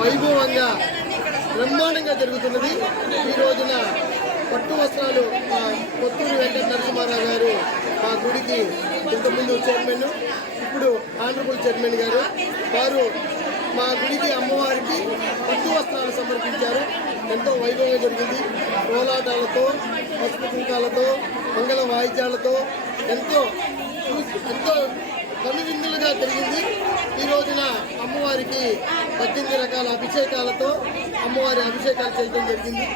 వైభవంగా బ్రహ్మాండంగా జరుగుతున్నది. ఈ రోజున పట్టు వస్త్రాలు కొత్తూరు వెంకట నరసింహారావు గారు మా గుడికి ఇంతకుముందు చైర్మన్, ఇప్పుడు ఆనరబుల్ చైర్మన్ గారు వారు మా గుడికి అమ్మవారికి పట్టు వస్త్రాలు సమర్పించారు. ఎంతో వైభవంగా జరిగింది. కోలాటాలతో, పసుపు కుంకాలతో, మంగళ వాయిద్యాలతో ఎంతో కనువిందులుగా జరిగింది. ఈ రోజున అమ్మవారికి 18 రకాల అభిషేకాలతో అమ్మవారి అభిషేకాలు చేయడం జరిగింది.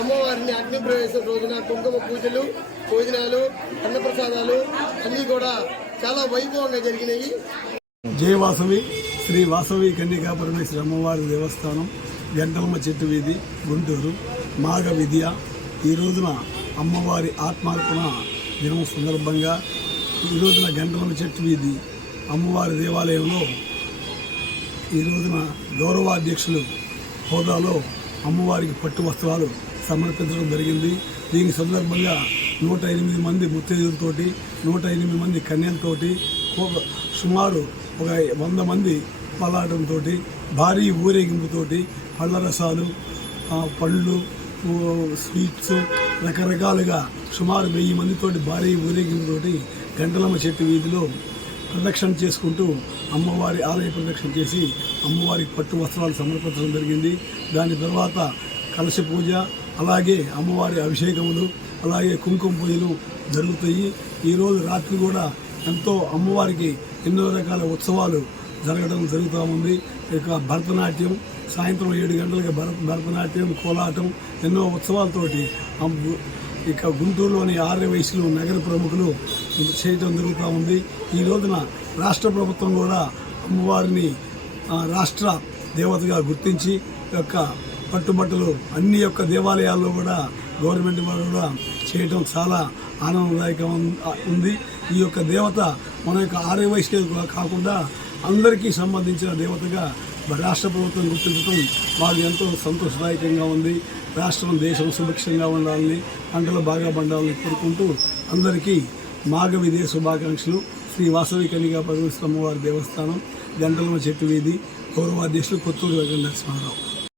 అమ్మవారిని అగ్ని ప్రవేశం రోజున కుంకుమ పూజలు, భోజనాలు, అన్నప్రసాదాలు అన్నీ కూడా చాలా వైభవంగా జరిగినాయి. జయ వాసవి శ్రీ వాసవి కన్యకా పరమేశ్వరి అమ్మవారి దేవస్థానం, గంటలమ్మ చెట్టు వీధి, గుంటూరు. మాఘ విద్య ఈ రోజున అమ్మవారి ఆత్మార్పణ దినం సందర్భంగా ఈ రోజున గంటలమ్మ చెట్టు వీధి అమ్మవారి దేవాలయంలో ఈ రోజున గౌరవాధ్యక్షులు హోదాలో అమ్మవారికి పట్టు వస్త్రాలు సమర్పించడం జరిగింది. దీని సందర్భంగా 108 మంది ముత్తైదులతోటి, 108 మంది కన్యలతోటి, సుమారు ఒక 100 మంది పల్లాటంతో, భారీ ఊరేగింపుతోటి పళ్ళ రసాలు, పళ్ళు, స్వీట్స్ రకరకాలుగా సుమారు 1000 మందితోటి భారీ ఊరేగింపుతోటి గంటలమ్మ చెట్టు వీధిలో ప్రదక్షిణ చేసుకుంటూ అమ్మవారి ఆలయ ప్రదక్షిణ చేసి అమ్మవారికి పట్టు వస్త్రాలు సమర్పించడం జరిగింది. దాని తర్వాత కలశ పూజ, అలాగే అమ్మవారి అభిషేకములు, అలాగే కుంకుమ పూజలు జరుగుతాయి. ఈరోజు రాత్రి కూడా ఎంతో అమ్మవారికి ఎన్నో రకాల ఉత్సవాలు జరగడం జరుగుతూ ఉంది. ఇక భరతనాట్యం, సాయంత్రం 7 గంటలకి భరతనాట్యం, కోలాటం, ఎన్నో ఉత్సవాలతోటి ఇక గుంటూరులోని ఆర్య వయసులు నగర ప్రముఖులు చేయడం జరుగుతూ ఉంది. ఈ రోజున రాష్ట్ర ప్రభుత్వం కూడా అమ్మవారిని రాష్ట్ర దేవతగా గుర్తించి యొక్క పట్టుబట్టలు అన్ని యొక్క దేవాలయాల్లో కూడా గవర్నమెంట్ వారు కూడా చేయడం చాలా ఆనందదాయకంగా ఉంది. ఈ యొక్క దేవత మన యొక్క ఆర్య వయసులు కాకుండా అందరికీ సంబంధించిన దేవతగా రాష్ట్ర ప్రభుత్వం గుర్తించడం మాకు ఎంతో సంతోషదాయకంగా ఉంది. రాష్ట్రం, దేశం సుభిక్షంగా ఉండాలని, పంటలు బాగా పండాలని కోరుకుంటూ అందరికీ మాఘ విజయ శుభాకాంక్షలు. శ్రీ వాసవి కన్యకా పరమేశ్వరి అమ్మవారి దేవస్థానం, గంటలమ్మ చెట్టు వీధి, గౌరవాధ్యక్షులు కొత్తూరు వెంకట నరసింహారావు.